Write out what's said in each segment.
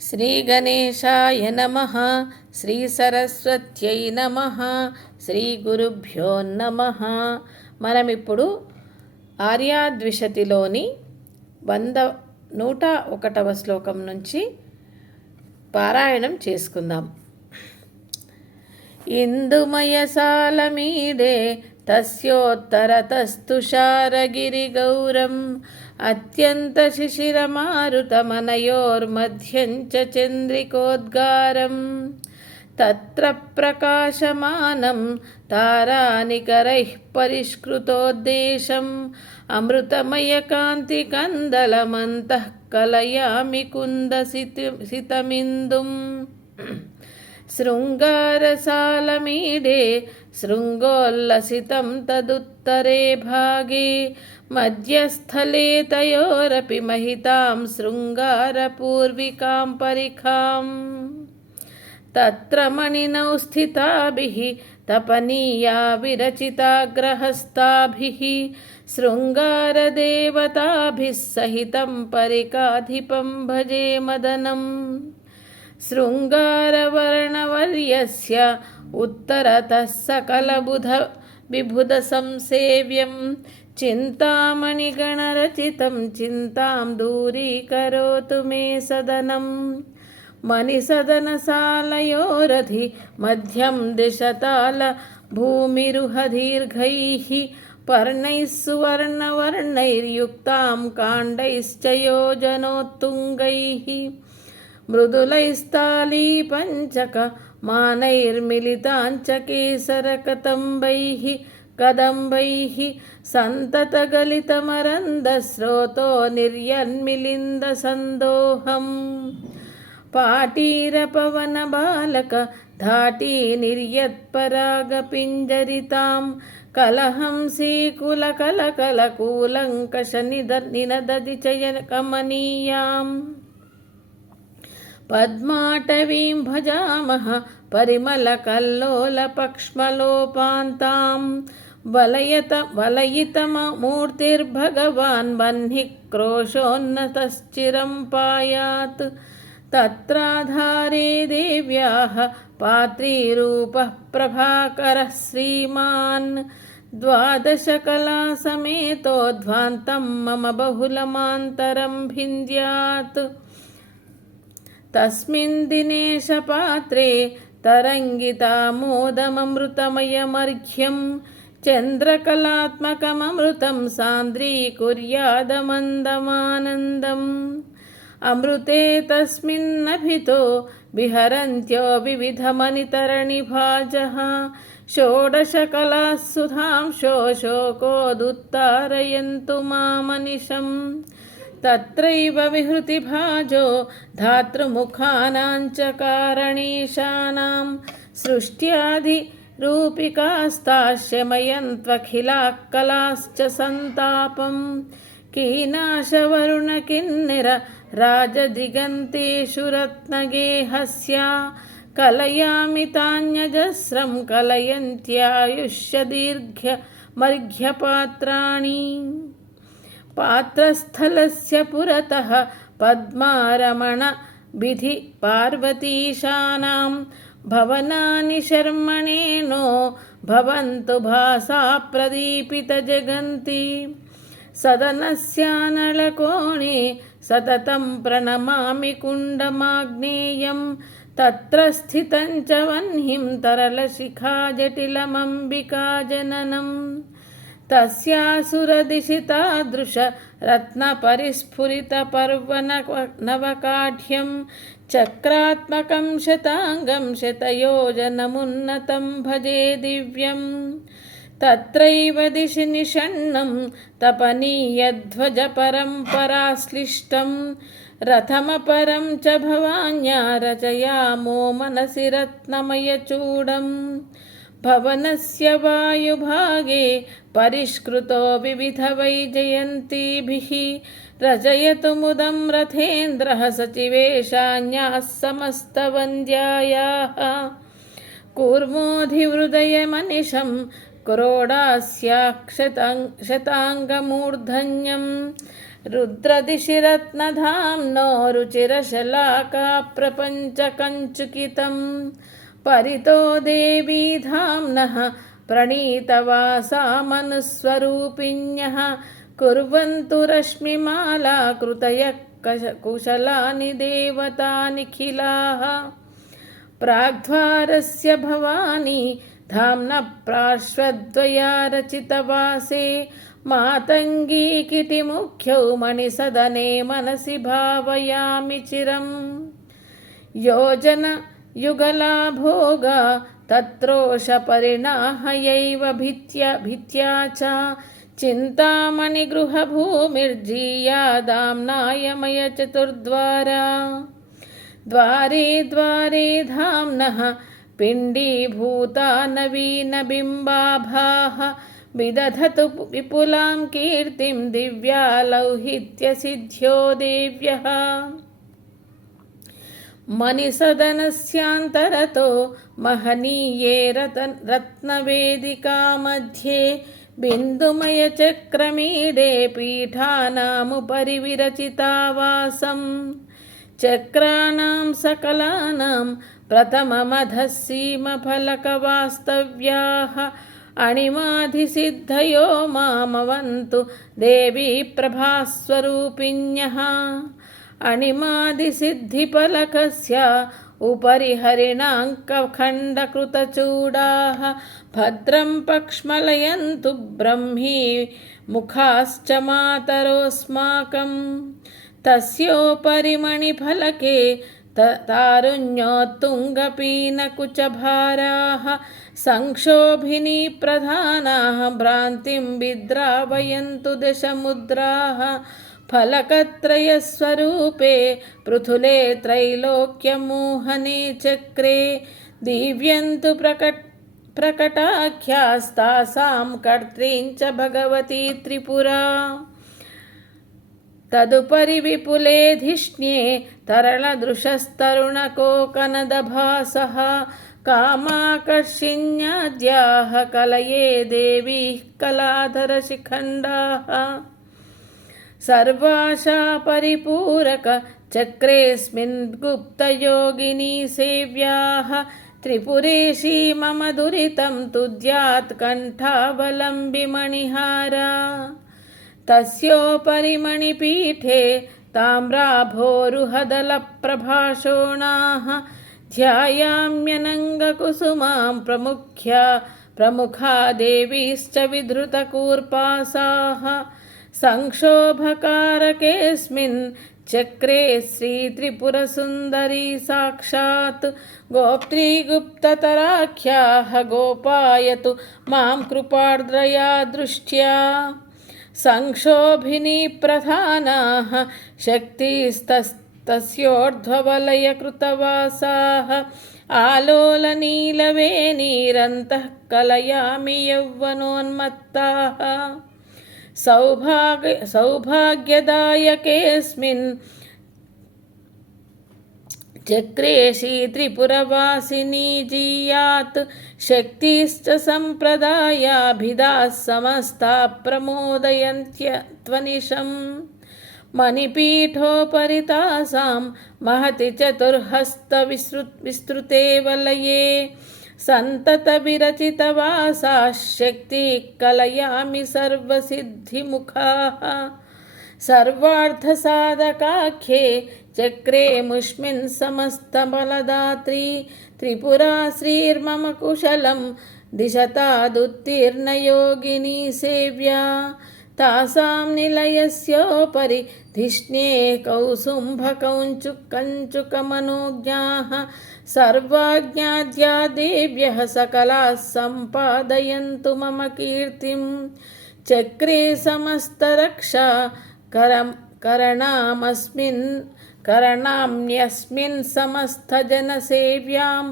శ్రీగణేశాయ నమ శ్రీసరస్వత్యై నమ శ్రీ గురుభ్యో నమ. మనమిప్పుడు ఆర్యాద్విషతిలోని వంద నూట ఒకటవ శ్లోకం నుంచి పారాయణం చేసుకుందాం. ఇందుమయసాలమీడే మీదే అత్యంతశిశిరమారుతమనయోర్మధ్యం చ చంద్రికోద్గారం తత్ర ప్రకాశమానం తారానికరైः పరిష్కృతోద్దేశం అమృతమయకాంతికందలమంతః కలయామి కుందసితి शृङ्गारसालमीडे शृङ्गोल्लसितं तदुत्तरे भागे मध्यस्थले तयोरपि महितां शृङ्गारपूर्विकां परिखाम्। तत्र मणिनौ स्थिताभिः, तपनीया विरचिता ग्रहस्ताभिः शृङ्गारदेवताभिः सहितं परिकाधिपं भजे मदनम्। शृङ्गारवर्णवर्यस्य उत्तरतः सकलबुध विबुधसंसेव्यं चिन्तामणिगणरचितं चिन्तां दूरीकरोतु मे सदनम् मणिसदनसालयोरधि मध्यं दिशताल भूमिरुहदीर्घैः पर्णैः सुवर्णवर्णैर्युक्तां काण्डैश्च योजनोत्तुङ्गैः मृदुलैस्ताली पञ्चक मानैर्मिलिताञ्च केसरकदम्बैः कदम्बैः सन्ततगलितमरन्दस्रोतो निर्यन्मिलिन्दसन्दोहम् पाटीरपवनबालक धाटी निर्यत्परागपिञ्जरितां कलहंसीकुलकलकलकूलङ्कषनिद निनदति चयकमनीयाम् पद्माटवीं भजामः परिमलकल्लोलपक्ष्मलोपान्तां वलयत वलयितमूर्तिर्भगवान् वह्निः क्रोशोन्नतश्चिरं पायात् तत्राधारे देव्याः पात्रीरूपः प्रभाकरः श्रीमान् द्वादशकलासमेतोध्वान्तं मम बहुलमान्तरं भिन्द्यात् तस्मिन् दिनेशपात्रे तरङ्गितामोदममृतमयमर्घ्यं चन्द्रकलात्मकममृतं सान्द्रीकुर्यादमन्दमानन्दम् अमृते तस्मिन्नभितो विहरन्त्यो विविधमनितरणिभाजः षोडशकलाः सुधां शोषोकोदुत्तारयन्तु मामनिशम् तत्रैव विहृतिभाजो धातृमुखानां च कारणीशानां सृष्ट्याधिरूपिकास्ताश्यमयन्त्वखिलाः कलाश्च सन्तापम् कीनाशवरुणकिन्निर राजदिगन्तेषु रत्नगेहस्या कलयामि तान्यजस्रं कलयन्त्यायुष्यदीर्घ्यमर्घ्यपात्राणि पात्रस्थलस्य पुरतः पद्मारमण विधि पार्वतीशानां भवनानि शर्मणेनो भवन्तु भासा प्रदीपितजगन्ति सदनस्यानलकोणे सततं प्रणमामि कुण्डमाग्नेयं तत्र स्थितं च वह्निं तरलशिखाजटिलमम्बिकाजननम् तस्यासुरदिशि तादृश रत्नपरिस्फुरितपर्वनवकाढ्यं चक्रात्मकं शताङ्गं शतयोजनमुन्नतं भजे दिव्यं तत्रैव दिशि निषण्णं तपनीयध्वजपरम्पराश्लिष्टं रथमपरं च भवान्या रचयामो मनसि रत्नमयचूडम् भवनस्य वायुभागे परिष्कृतो विविधवैजयन्तीभिः रचयतु मुदं रथेन्द्रः सचिवेशान्याः समस्तवन्द्यायाः। कूर्मोऽधिहृदयमनिशं क्रोडास्याक्षताङ् शताङ्गमूर्धन्यं रुद्रदिशि रत्नधाम्नो रुचिरशलाका प्रपञ्चकञ्चुकितं परितो देवी धाम्नः प्रणीतवासा मनुस्वरूपिण्यः कुर्वन्तु रश्मिमाला कृतयः कुशलानि देवता निखिलाः। प्राग्द्वारस्य भवानी धाम्न प्राश्वद्वया रचितवासे मातङ्गीकिटिमुख्यौ मणिसदने मनसि भावयामि चिरम्। योजन युगला भोगा तत्रोषपरिणाहयैव भित्या भित्या च चिन्तामणिगृहभूमिर्जीया दाम्नायमय चतुर्द्वारा द्वारे द्वारे धाम्नः पिण्डीभूता नवीनबिम्बाभाः विदधतु विपुलां कीर्तिं दिव्या लौहित्यसिद्ध्यो देव्यः। मणिसदनस्यान्तरतो महनीये रतन् रत्नवेदिकामध्ये बिन्दुमयचक्रमीडे पीठानामुपरि विरचितावासं चक्राणां सकलानां प्रथममधः सीमफलकवास्तव्याः अणिमाधिसिद्धयो मामवन्तु देवी प्रभास्वरूपिण्यः अणिमादिसिद्धिफलकस्य उपरि हरिणाङ्कखण्डकृतचूडाः भद्रं पक्ष्मलयन्तु ब्रह्मी मुखाश्च मातरोऽस्माकं तस्योपरि मणिफलके तारुण्योत्तुङ्गपीनकुचभाराः संक्षोभिनी प्रधानाः भ्रान्तिं विद्रावयन्तु दशमुद्राः फलकत्रयस्वरूपे पृथुले त्रैलोक्यमोहने चक्रे दीव्यन्तु प्रकट प्रकटाख्यास्तासां कर्त्रीं च भगवती त्रिपुरा तदुपरि विपुले धिष्ण्ये तरलदृशस्तरुणकोकनदभासः कामाकर्षिण्याद्याः कलये देवीः कलाधरशिखण्डाः सर्वाशा परिपूरक चक्रेऽस्मिन् गुप्तयोगिनी सेव्याः त्रिपुरेशी मम दुरितं तुद्यात् कण्ठावलम्बिमणिहारा। तस्योपरि मणिपीठे ताम्राभोरुहदलप्रभाषोणाः ध्यायाम्यनङ्गकुसुमां प्रमुख्या प्रमुखा देवीश्च विधृतकूर्पासाः సంక్షోభకారకేస్మిన్ చక్రే శ్రీ త్రిపురసుందరీ సాక్షాత్. గోప్త్రీగుప్తరాఖ్యా గోపాయతు మాం కృపార్ద్రయా దృష్ట్యా. సంక్షోభిని ప్రధానా శక్తిస్తస్యోర్ధ్వవలయకృతవాసా ఆలోలనీలవే నీరంతః కలయామి యౌవనోన్మత్తా सौभाग्य सौभाग्यदायकेऽस्मिन् चक्रेशी त्रिपुरवासिनी जीयात् शक्तिश्च सम्प्रदायाभिधाः समस्ता प्रमोदयन्त्यत्वनिशम् मणिपीठोपरि तासां महति चतुर्हस्तविसृ विस्तृते वलये సంతత విరచిత వాసాశక్తి కలయామి సర్వసిద్ధిముఖా. సర్వార్థసాధకాఖ్యే చక్రే ముష్మిన్ సమస్తబలదాత్రి. త్రిపురా శ్రీర్మమ కుశలం దిశతాదుత్తీర్ణయోగిని సేవ్యా. తాసాం నిలయస్యోపరి ధిష్ణే కౌసుంభకౌంచుకంచుకమనోజ్ఞా सर्वाज्ञाद्या देव्यः सकलाः सम्पादयन्तु मम कीर्तिं चक्रे समस्तरक्षा करं करणामस्मिन् करणाम्यस्मिन् समस्तजनसेव्यां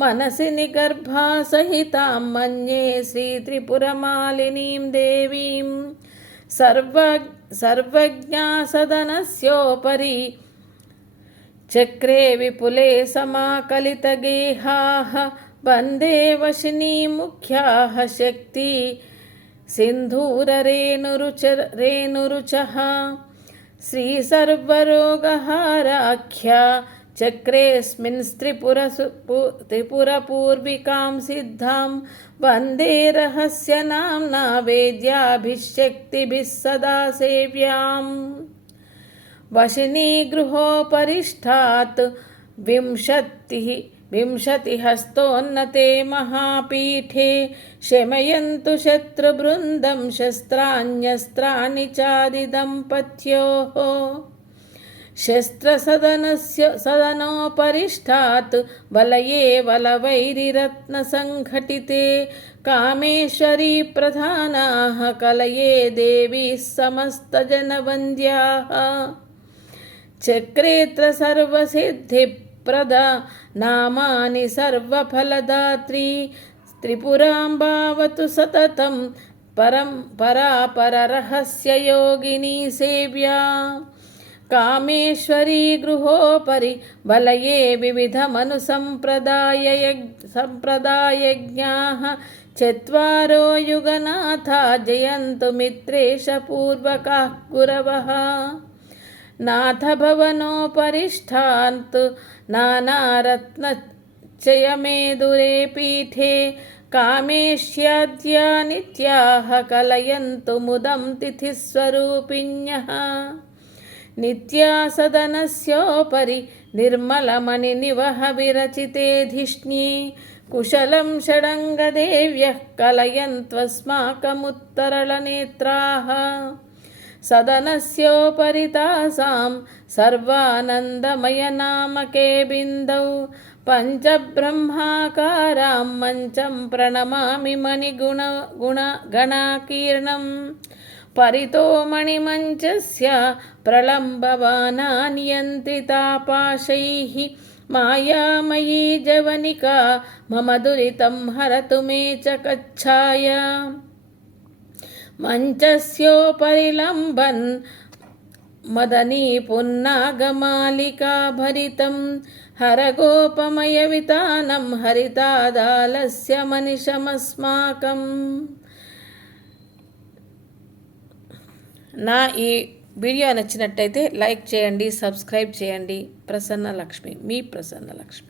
मनसि निगर्भासहितां मन्ये श्रीत्रिपुरमालिनीं देवीं सर्व सर्वज्ञासदनस्योपरि चक्रे विपुले समाकलितगेहाः वंदे वशिनीमुख्याः शक्ति। सिन्धूररेणुरुच रेणुरुचः। श्रीसर्वरोगहाराख्या। चक्रेऽस्मिन् त्रिपुरसु पु- त्रिपुरपूर्विकां सिद्धां। वंदे रहस्यनाम्ना वेद्याभिश्शक्तिभिः सदा सेव्याम्। वशिनीगृहोपरिष्ठात् विंशतिः विंशतिहस्तोन्नते महापीठे शमयन्तु शत्रुवृन्दं शस्त्राण्यस्त्राणि चादिदम्पत्योः शस्त्रसदनस्य सदनोपरिष्ठात् वलये वलवैरिरत्नसङ्घटिते कामेश्वरी प्रधानाः कलये देवीः समस्तजनवन्द्याः చక్రేత్ర సర్వసిద్ధిప్రద నామాని సర్వఫలదాత్రి. త్రిపురాంబావతు సతతం పరం పరాపరరహస్యయోగిని సేవ్యా. కామేశ్వరీ గృహోపరి వలయే వివిధమనుసంప్రదాయ సంప్రదాయజ్ఞా చరో యుగనాథ జయంతు మిత్రేష పూర్వకా గురవ. भवनोपरिष्ठान्तु नानारत्नचयमेदुरे पीठे कामेश्याद्या नित्याः कलयन्तु मुदं तिथिस्वरूपिण्यः नित्या सदनस्योपरि निर्मलमणिनिवह विरचिते धिष्ण्ये कुशलं षडङ्गदेव्यः कलयन्त्वस्माकमुत्तरलनेत्राः सदनस्योपरि तासां सर्वानन्दमयनामके बिन्दौ पञ्चब्रह्माकारां मञ्चं प्रणमामि मणिगुण गुण गणाकीर्णं परितो मणिमञ्चस्य प्रलम्बवाना नियन्त्रितापाशैः मायामयी जवनिका मम दुरितं हरतु मे च कच्छाय मञ्चस्योपरि लम्बन् मदनी पुन्नागमालिका भरितं हरगोपमयवितानं हरितादालस्य मनिषमस्माकम् నా ఈ వీడియో నచ్చినట్టయితే లైక్ చేయండి సబ్స్క్రైబ్ చేయండి ప్రసన్న లక్ష్మి మీ ప్రసన్న లక్ష్మి